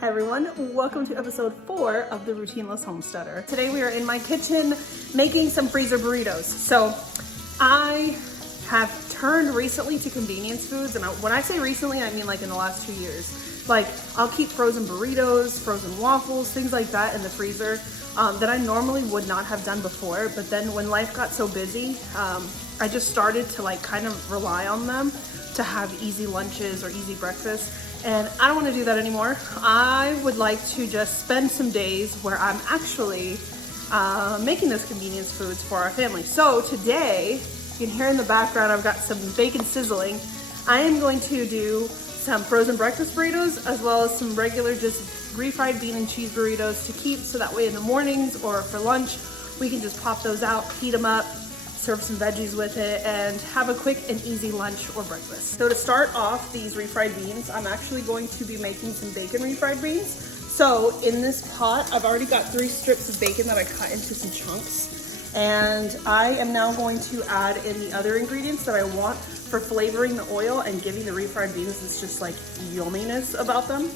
Hi everyone, welcome to episode 4 of the Routineless Homesteader. Today we are in my kitchen making some freezer burritos. So I have turned recently to convenience foods, and when I say recently, I mean like in the last 2 years. Like I'll keep frozen burritos, frozen waffles, things like that in the freezer that I normally would not have done before. But then when life got so busy, I just started to like kind of rely on them to have easy lunches or easy breakfasts. And I don't want to do that anymore. I would like to just spend some days where I'm actually making those convenience foods for our family. So today, you can hear in the background, I've got some bacon sizzling. I am going to do some frozen breakfast burritos as well as some regular just refried bean and cheese burritos to keep, so that way in the mornings or for lunch, we can just pop those out, heat them up, serve some veggies with it, and have a quick and easy lunch or breakfast. So to start off these refried beans, I'm actually going to be making some bacon refried beans. So in this pot, I've already got 3 strips of bacon that I cut into some chunks. And I am now going to add in the other ingredients that I want for flavoring the oil and giving the refried beans this just like yumminess about them.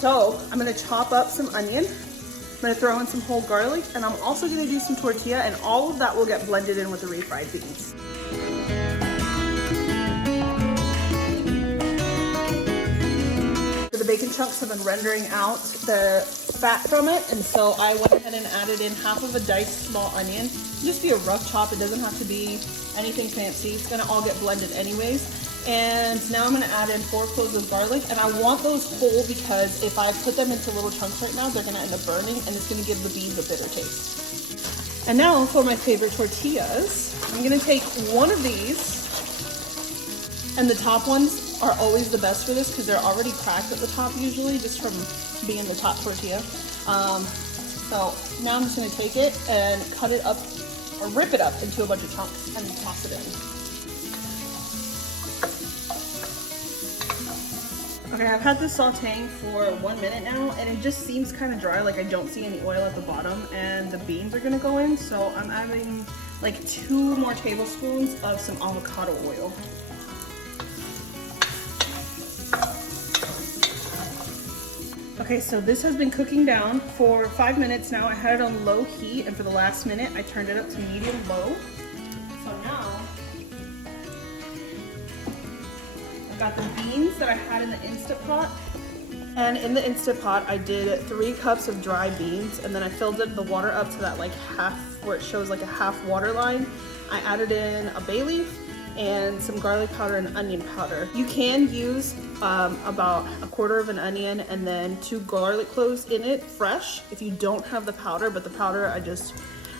So I'm gonna chop up some onion. I'm gonna throw in some whole garlic, and I'm also gonna do some tortilla, and all of that will get blended in with the refried beans. The bacon chunks have been rendering out the fat from it, and so I went ahead and added in half of a diced small onion. Just be a rough chop, it doesn't have to be anything fancy. It's gonna all get blended anyways. And now I'm gonna add in 4 cloves of garlic, and I want those whole because if I put them into little chunks right now, they're gonna end up burning, and it's gonna give the beans a bitter taste. And now for my favorite tortillas, I'm gonna take one of these, and the top ones are always the best for this because they're already cracked at the top usually, just from being the top tortilla. So now I'm just gonna take it and cut it up, or rip it up into a bunch of chunks and toss it in. Okay, I've had this sauteing for 1 minute now, and it just seems kind of dry, like I don't see any oil at the bottom, and the beans are gonna go in, so I'm adding like 2 more tablespoons of some avocado oil. Okay, so this has been cooking down for 5 minutes now. I had it on low heat, and for the last minute, I turned it up to medium-low. So now, I've got the beans that I had in the Instant Pot. And in the Instant Pot, I did 3 cups of dry beans, and then I filled the water up to that like half, where it shows like a half water line. I added in a bay leaf and some garlic powder and onion powder. You can use about 1/4 of an onion and then 2 garlic cloves in it fresh if you don't have the powder, but the powder, I just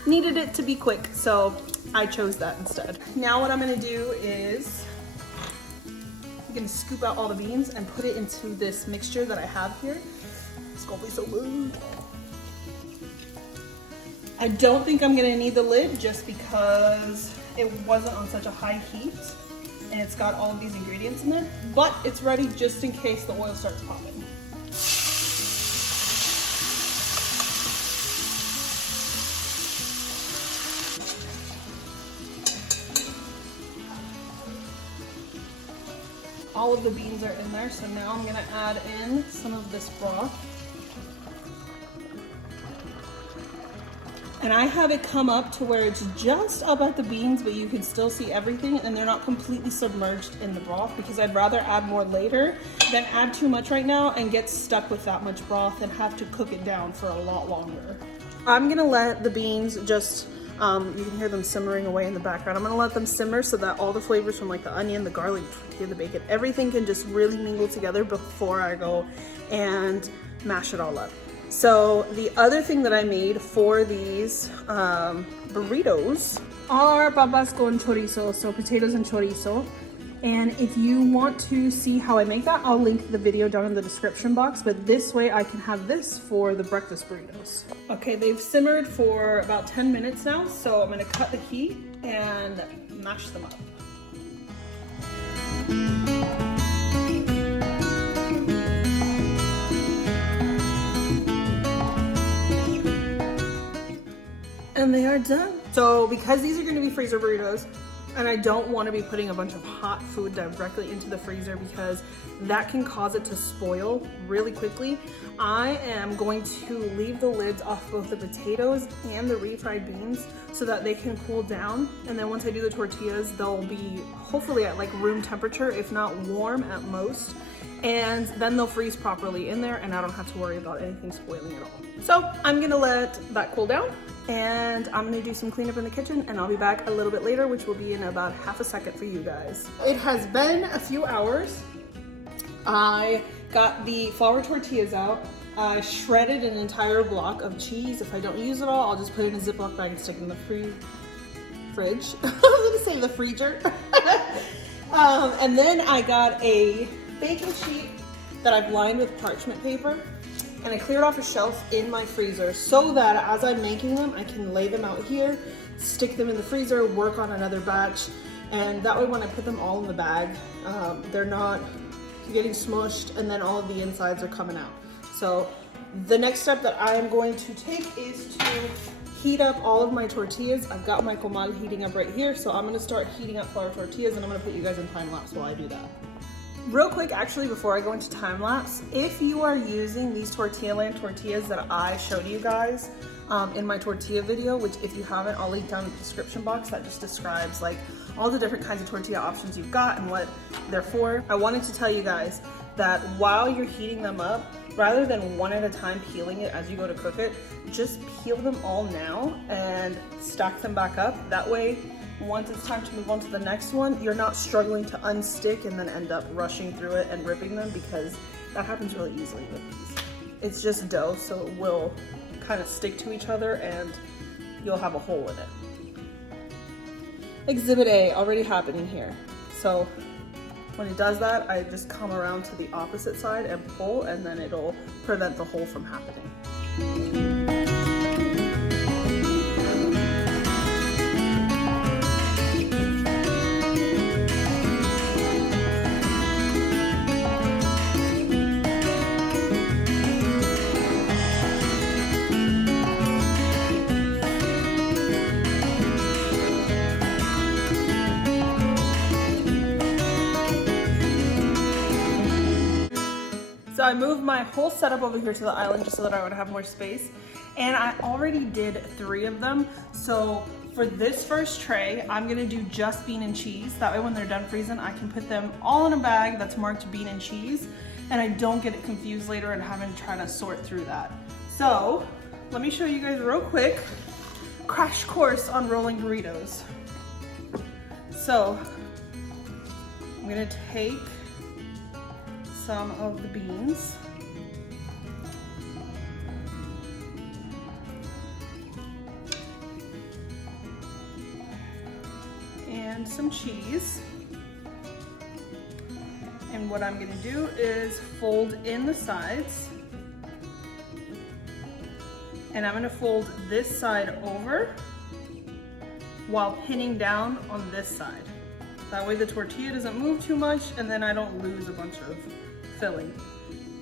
needed it to be quick, so I chose that instead. Now what I'm gonna do is I'm gonna scoop out all the beans and put it into this mixture that I have here. It's gonna be so good. I don't think I'm gonna need the lid just because it wasn't on such a high heat and it's got all of these ingredients in there, but it's ready just in case the oil starts popping. All of the beans are in there, so now I'm gonna add in some of this broth. And I have it come up to where it's just up at the beans, but you can still see everything, and they're not completely submerged in the broth, because I'd rather add more later than add too much right now and get stuck with that much broth and have to cook it down for a lot longer. I'm gonna let the beans just, you can hear them simmering away in the background. I'm gonna let them simmer so that all the flavors from like the onion, the garlic, the bacon, everything can just really mingle together before I go and mash it all up. So the other thing that I made for these burritos are papas con chorizo, so potatoes and chorizo. And if you want to see how I make that, I'll link the video down in the description box, but this way I can have this for the breakfast burritos. Okay, they've simmered for about 10 minutes now, so I'm gonna cut the heat and mash them up. And they are done. So because these are going to be freezer burritos, And I don't want to be putting a bunch of hot food directly into the freezer because that can cause it to spoil really quickly. I am going to leave the lids off both the potatoes and the refried beans so that they can cool down. And then once I do the tortillas, they'll be hopefully at like room temperature, if not warm at most. And then they'll freeze properly in there and I don't have to worry about anything spoiling at all. So I'm gonna let that cool down and I'm gonna do some cleanup in the kitchen and I'll be back a little bit later, which will be in about half a second for you guys. It has been a few hours. I got the flour tortillas out. I shredded an entire block of cheese. If I don't use it all, I'll just put it in a Ziploc bag and stick it in the fridge. I was gonna say the freezer. And then I got a baking sheet that I've lined with parchment paper and I cleared off a shelf in my freezer so that as I'm making them, I can lay them out here, stick them in the freezer, work on another batch, and that way when I put them all in the bag, they're not getting smushed and then all of the insides are coming out. So the next step that I am going to take is to heat up all of my tortillas. I've got my comal heating up right here, so I'm gonna start heating up flour tortillas and I'm gonna put you guys in time lapse while I do that. Real quick, actually, before I go into time lapse, if you are using these Tortilla Land tortillas that I showed you guys in my tortilla video, which if you haven't, I'll link down in the description box, that just describes like all the different kinds of tortilla options you've got and what they're for. I wanted to tell you guys that while you're heating them up, rather than one at a time peeling it as you go to cook it, just peel them all now and stack them back up. That way, once it's time to move on to the next one, you're not struggling to unstick and then end up rushing through it and ripping them, because that happens really easily with these. It's just dough, so it will kind of stick to each other and you'll have a hole in it. Exhibit A already happening here. So when it does that, I just come around to the opposite side and pull, and then it'll prevent the hole from happening. So I moved my whole setup over here to the island just so that I would have more space. And I already did 3 of them. So for this first tray, I'm gonna do just bean and cheese. That way when they're done freezing, I can put them all in a bag that's marked bean and cheese, and I don't get it confused later and having to try to sort through that. So let me show you guys real quick, crash course on rolling burritos. So I'm gonna take some of the beans, and some cheese, and what I'm going to do is fold in the sides, and I'm going to fold this side over while pinning down on this side. That way the tortilla doesn't move too much and then I don't lose a bunch of filling.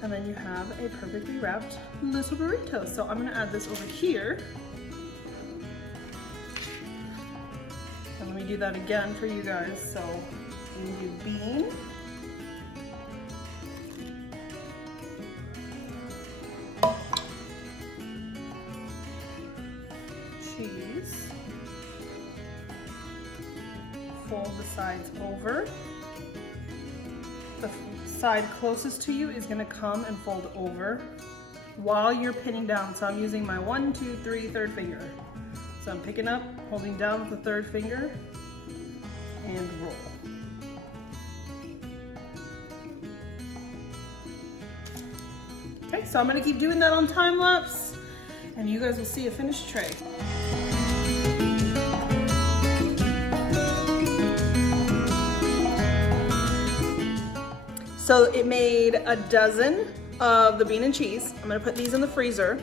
And then you have a perfectly wrapped little burrito. So I'm gonna add this over here. And let me do that again for you guys. So I'm gonna do bean, cheese, fold the sides over. The side closest to you is going to come and fold over while you're pinning down. So I'm using my 1, 2, 3, third finger. So I'm picking up, holding down with the third finger, and roll. Okay, so I'm going to keep doing that on time lapse, and you guys will see a finished tray. So it made a dozen of the bean and cheese. I'm gonna put these in the freezer,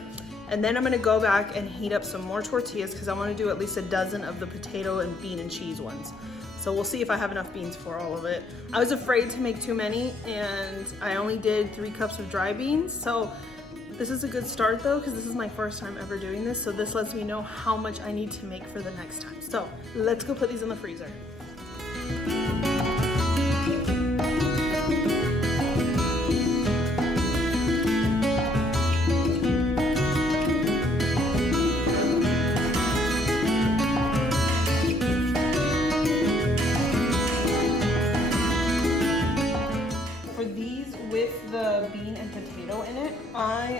and then I'm gonna go back and heat up some more tortillas because I wanna do at least a dozen of the potato and bean and cheese ones. So we'll see if I have enough beans for all of it. I was afraid to make too many, and I only did 3 cups of dry beans. So this is a good start though, because this is my first time ever doing this. So this lets me know how much I need to make for the next time. So let's go put these in the freezer.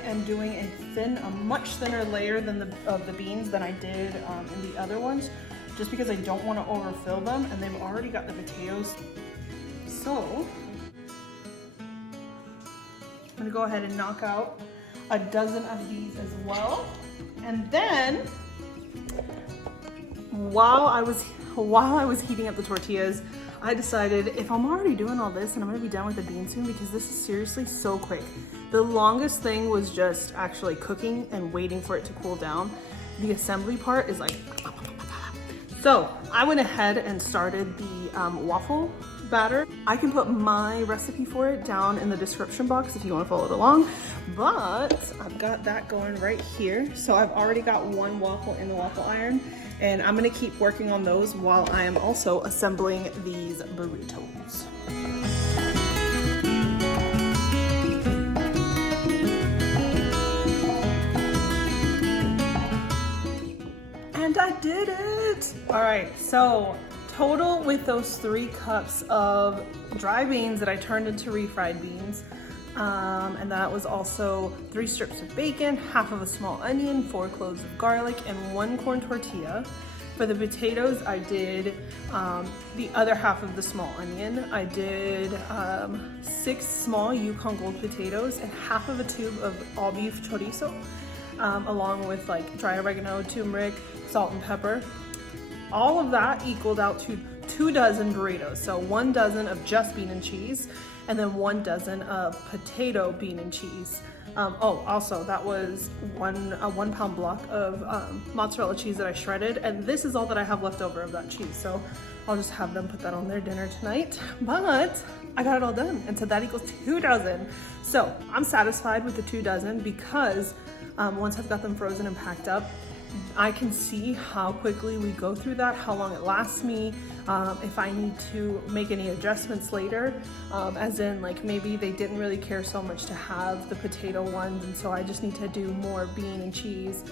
am doing a much thinner layer than of the beans than I did in the other ones, just because I don't want to overfill them, and they've already got the potatoes. So I'm gonna go ahead and knock out a dozen of these as well. And then while I was heating up the tortillas, I decided if I'm already doing all this, and I'm gonna be done with the beans soon, because this is seriously so quick. The longest thing was just actually cooking and waiting for it to cool down. The assembly part is like, so I went ahead and started the waffle batter. I can put my recipe for it down in the description box if you want to follow it along, but I've got that going right here. So I've already got one waffle in the waffle iron, and I'm gonna keep working on those while I am also assembling these burritos. And I did it! All right, so total with those 3 cups of dry beans that I turned into refried beans, and that was also 3 strips of bacon, half of a small onion, 4 cloves of garlic, and 1 corn tortilla. For the potatoes, I did the other half of the small onion. I did 6 small Yukon Gold potatoes and half of a tube of all beef chorizo, along with like dry oregano, turmeric, salt and pepper. All of that equaled out to 2 dozen burritos. So 1 dozen of just bean and cheese, and then 1 dozen of potato, bean and cheese. Oh, also that was a 1 pound block of mozzarella cheese that I shredded, and this is all that I have left over of that cheese. So I'll just have them put that on their dinner tonight. But I got it all done, and so that equals 2 dozen. So I'm satisfied with the 2 dozen because once I've got them frozen and packed up, I can see how quickly we go through that, how long it lasts me, if I need to make any adjustments later, as in like maybe they didn't really care so much to have the potato ones, and so I just need to do more bean and cheese.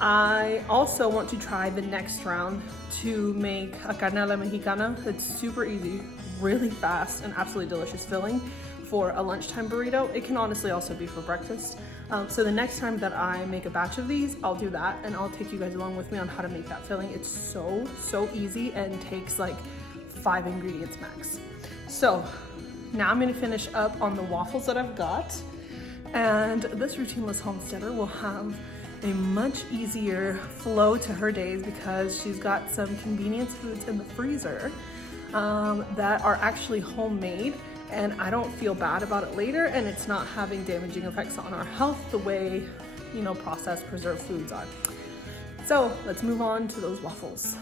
I also want to try the next round to make a carne a la mexicana. It's super easy, really fast, and absolutely delicious filling for a lunchtime burrito. It can honestly also be for breakfast. So the next time that I make a batch of these, I'll do that, and I'll take you guys along with me on how to make that filling. It's so easy and takes like 5 ingredients max. So now I'm gonna finish up on the waffles that I've got, and this routineless homesteader will have a much easier flow to her days because she's got some convenience foods in the freezer that are actually homemade, and I don't feel bad about it later, and it's not having damaging effects on our health the way, you know, processed preserved foods are. So let's move on to those waffles.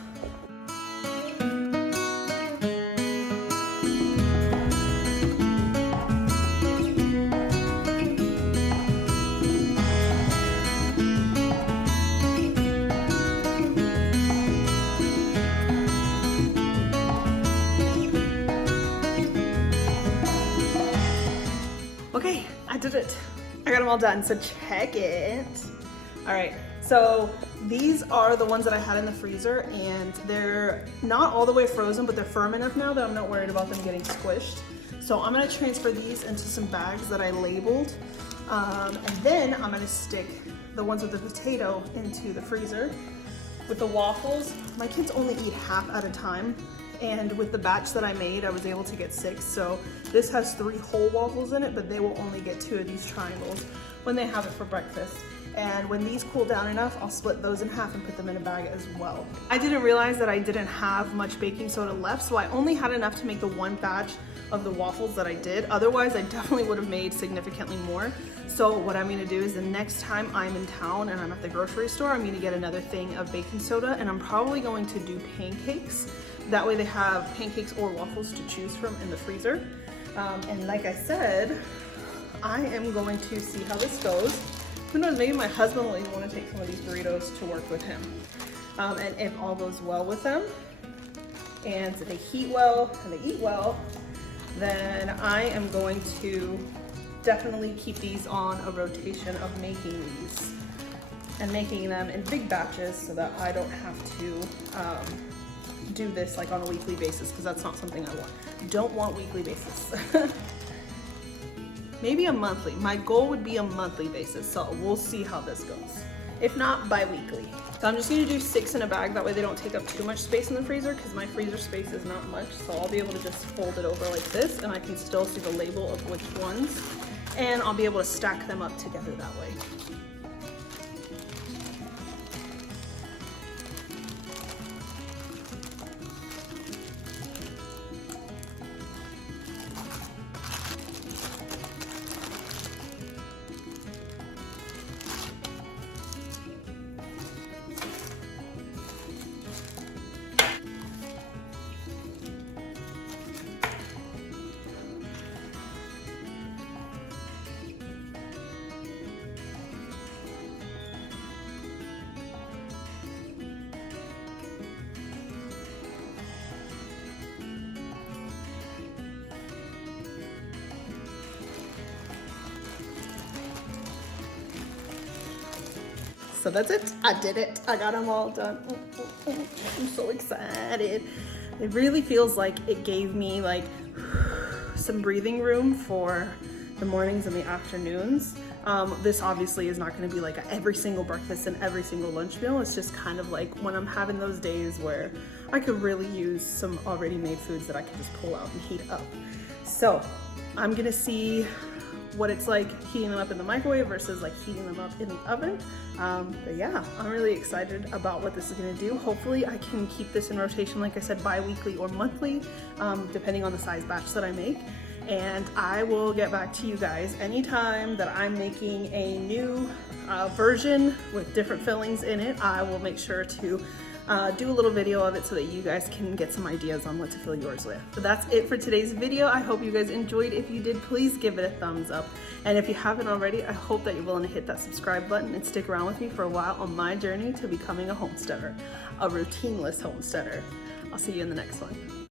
Okay, I did it. I got them all done, so check it. All right, so these are the ones that I had in the freezer, and they're not all the way frozen, but they're firm enough now that I'm not worried about them getting squished. So I'm gonna transfer these into some bags that I labeled, and then I'm gonna stick the ones with the potato into the freezer. With the waffles, my kids only eat half at a time, and with the batch that I made, I was able to get 6. So this has 3 whole waffles in it, but they will only get 2 of these triangles when they have it for breakfast. And when these cool down enough, I'll split those in half and put them in a bag as well. I didn't realize that I didn't have much baking soda left, so I only had enough to make the 1 batch of the waffles that I did. Otherwise, I definitely would have made significantly more. So what I'm gonna do is the next time I'm in town and I'm at the grocery store, I'm gonna get another thing of baking soda, and I'm probably going to do pancakes. That way they have pancakes or waffles to choose from in the freezer. And like I said, I am going to see how this goes. Who knows, maybe my husband will even want to take some of these burritos to work with him. And if all goes well with them, and they heat well and they eat well, then I am going to definitely keep these on a rotation of making these and making them in big batches so that I don't have to do this like on a weekly basis, because that's not something I want. Don't want weekly basis. maybe a monthly. My goal would be a monthly basis, so we'll see how this goes. If not, bi-weekly. So I'm just gonna do 6 in a bag, that way they don't take up too much space in the freezer, because my freezer space is not much, so I'll be able to just fold it over like this, and I can still see the label of which ones, and I'll be able to stack them up together that way. So that's it. I did it. I got them all done. I'm so excited. It really feels like it gave me like some breathing room for the mornings and the afternoons. This obviously is not going to be like every single breakfast and every single lunch meal. It's just kind of like when I'm having those days where I could really use some already made foods that I can just pull out and heat up. So I'm going to see what it's like heating them up in the microwave versus like heating them up in the oven. But yeah, I'm really excited about what this is gonna do. Hopefully I can keep this in rotation, like I said, bi-weekly or monthly, depending on the size batch that I make. And I will get back to you guys anytime that I'm making a new version with different fillings in it. I will make sure to do a little video of it so that you guys can get some ideas on what to fill yours with. But that's it for today's video. I hope you guys enjoyed. If you did, please give it a thumbs up. And if you haven't already, I hope that you're willing to hit that subscribe button and stick around with me for a while on my journey to becoming a homesteader, a routineless homesteader. I'll see you in the next one.